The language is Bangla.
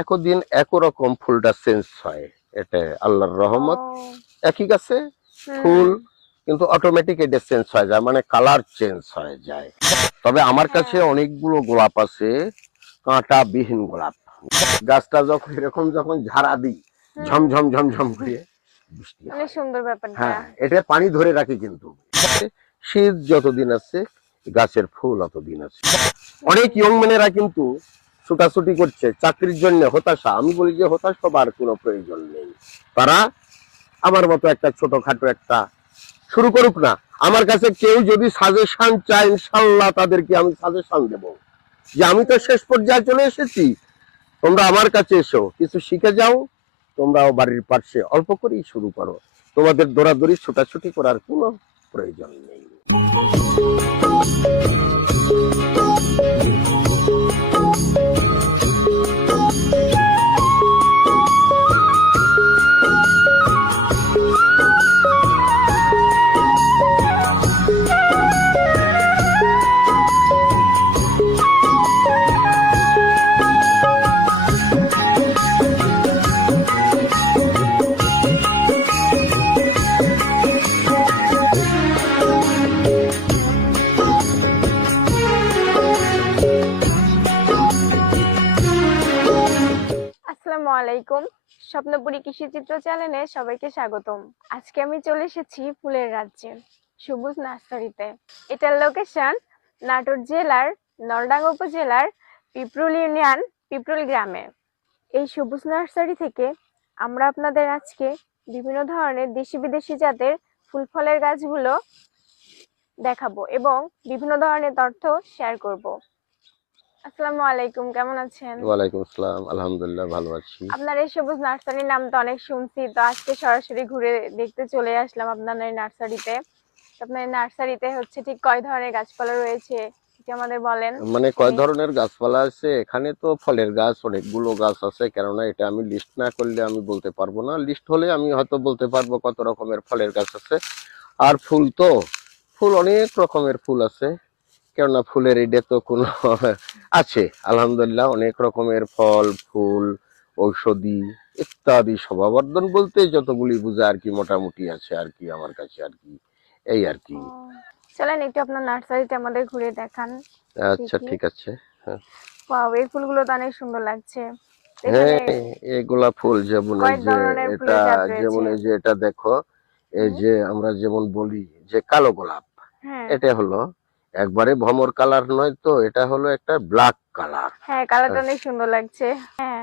একদিন একরকম ফুলটা চেঞ্জ হয়, এটা আল্লাহর রহমত। ও একই গাছে ফুল হুম কিন্তু অটোমেটিক এটা চেঞ্জ হয়ে যায়, মানে কালার চেঞ্জ হয়ে যায়। তবে আমার কাছে হ্যাঁ অনেকগুলো গোলাপ আছে, কাঁটা বিহীন গোলাপ। গাছটা যখন এরকম যখন ঝাড়া দিই, হুম ঝমঝম ঝমঝম করে বৃষ্টি অনেক হয়। সুন্দর ব্যাপারটা। হ্যাঁ, এটা পানি ধরে রাখি কিন্তু। শীত যতদিন আছে গাছের ফুল অতদিন আছে। অনেক হুম ইয়ং ম্যানেরা কিন্তু ছুটাছুটি করছে চাকরির জন্য, হতাশা। আমি বলি যে হতাশ হবার কোনো প্রয়োজন নেই। তারা আমার মতো একটা ছোটখাটো একটা শুরু করুক না। আমার কাছে কেউ যদি সাজেশন চায়, ইনশাল্লাহ তাদেরকে আমি সাজেশন দেব যে আমি তো হুম শেষ পর্যায়ে চলে এসেছি, তোমরা আমার কাছে এসো, কিছু শিখে যাও। তোমরাও বাড়ির পাশে অল্প করেই শুরু করো, তোমাদের দৌড়াদৌড়ি ছোটাছুটি করার কোনো প্রয়োজন নেই। আসসালামু আলাইকুম। স্বপ্নপুরী কৃষিচিত্র চ্যানেলে সবাইকে স্বাগতম। আজকে আমি চলে এসেছি ফুলের রাজ্যে, সবুজ নার্সারিতে। এটার লোকেশন নাটোর জেলার নলডাঙ্গা উপজেলার পিপরুল ইউনিয়ন পিপরুল গ্রামে। এই সবুজ নার্সারি থেকে আমরা আপনাদের আজকে বিভিন্ন ধরনের দেশি বিদেশি জাতের ফুল ফলের গাছগুলো দেখাবো এবং বিভিন্ন ধরনের তথ্য শেয়ার করব। আসসালামু আলাইকুম, কেমন আছেন? ওয়ালাইকুম আসসালাম, আলহামদুলিল্লাহ ভালো আছি। আপনার এই সবুজ নার্সারির নাম তো অনেক শুনছি, তো আজকে সরাসরি ঘুরে দেখতে চলে আসলাম আপনার এই নার্সারিতে। আপনার এই নার্সারিতে হচ্ছে ঠিক কয় ধরনের গাছপালা রয়েছে যদি আমাদের বলেন মানে কয় শুনি। ধরনের গাছপালা আছে এখানে? তো ফলের গাছ অনেকগুলো গাছ আছে, কেননা এটা আমি লিস্ট না করলে আমি বলতে পারবো না। লিস্ট হলে আমি হয়তো বলতে পারবো কত রকমের ফলের গাছ আছে। আর ফুল তো, ফুল অনেক রকমের ফুল আছে, কেননা ফুলের এটা তো কোনো আছে আলহামদুলিল্লাহ অনেক রকমের ফল ফুল, ঔষধি ইত্যাদি শোভাবর্ধন বলতে যতগুলি বুঝে আর কি মোটামুটি আছে আর কি আমার কাছে আর কি, এই আর কি। ও, চলেন একটু আপনার নার্সারিতে আমাদের ঘুরে দেখান আচ্ছা দেখি। ঠিক আছে। হ্যাঁ, ওয়াও, এই ফুলগুলো তো অনেক সুন্দর লাগছে। তো এখানে হ্যাঁ, এগুলা ফুল যেমন এই কয় যে ধরনের এটা, ফুলের জাত যেমন রয়েছে? এই যে এটা দেখো, এই হুম যে আমরা যেমন বলি যে কালো গোলাপ, হ্যাঁ এটা হলো একবারে ভমর কালার নয় তো, এটা হলো একটা ব্ল্যাক কালার। হ্যাঁ, কালারটা অনেক সুন্দর লাগছে। হ্যাঁ